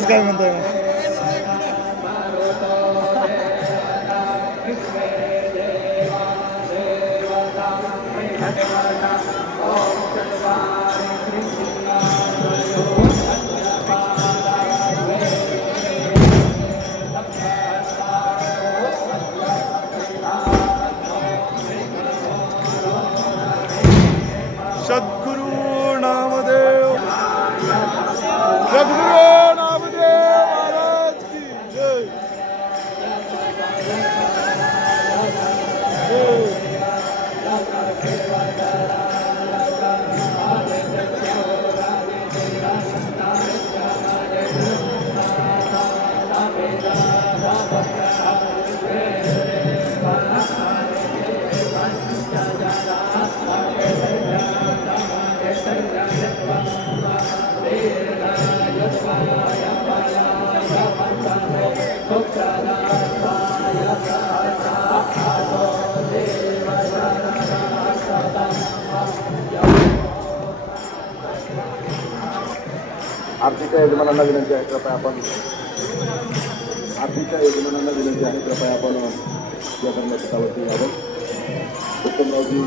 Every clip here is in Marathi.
महाराज काय म्हणताय? सद्गुरु नामदेव, सद्गुरु नामदेव महाराज की जय। आरतीच्या यजमानांना विनंती आहे, कृपया आपण आरतीच्या यजमानांना विनंती आहे, कृपया आपण या धर्मपथावरती यावं। उत्तमरावजी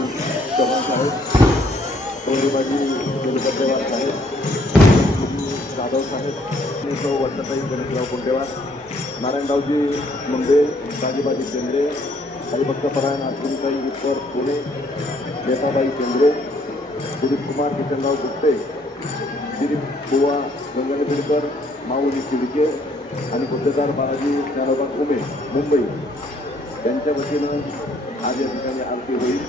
चव्हाण साहेब, गौरीबाजी देवकर साहेब, जाधव साहेब, वर्षाताई गणेशराव कुंटेवार, नारायणरावजी मुंडे, राजीबाजी केंद्रे, हरिभक्तपरायण आश्विनीताई उत्तर पुणे, नेताबाई केंद्रे, दिलीप कुमार किशनराव गुप्ते, दिलीप बुवा गंगानेपीडकर, माऊली शिडके आणि गुत्तेदार बालाजी ज्ञानोबा कुमे मुंबई यांच्या वतीनं आज या ठिकाणी आरती होईल।